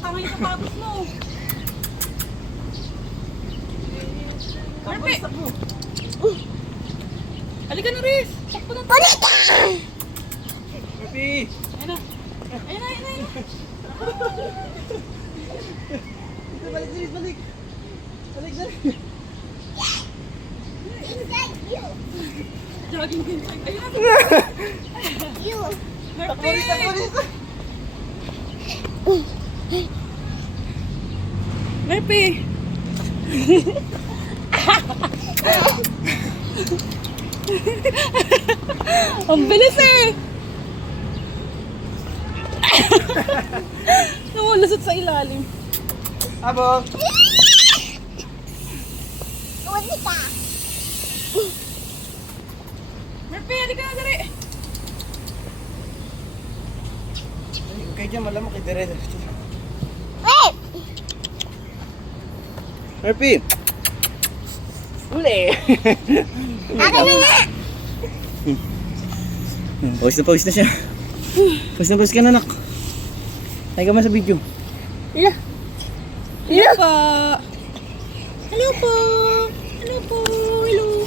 Tama yung sapatos mo. Murphy! Halika na, Riz! Sakto na tayo! Murphy! Ayun na! Ayun na, ayun na, ayun na! Balik, Riz, balik! Balik, balik! Jogging din tayo. Ayun na! Takbo, Riz, takbo, Riz! Murphy! Ang bilis eh! Namulusot sa ilalim. Abo! Murphy, halika na dali! Okay dyan, malamang kay Dere. Murphy! Uli! Pawis na siya. Pawis ka na, nak. Ay ka man sa video. Yeah. Hello po! Hello po! Hello po! Hello!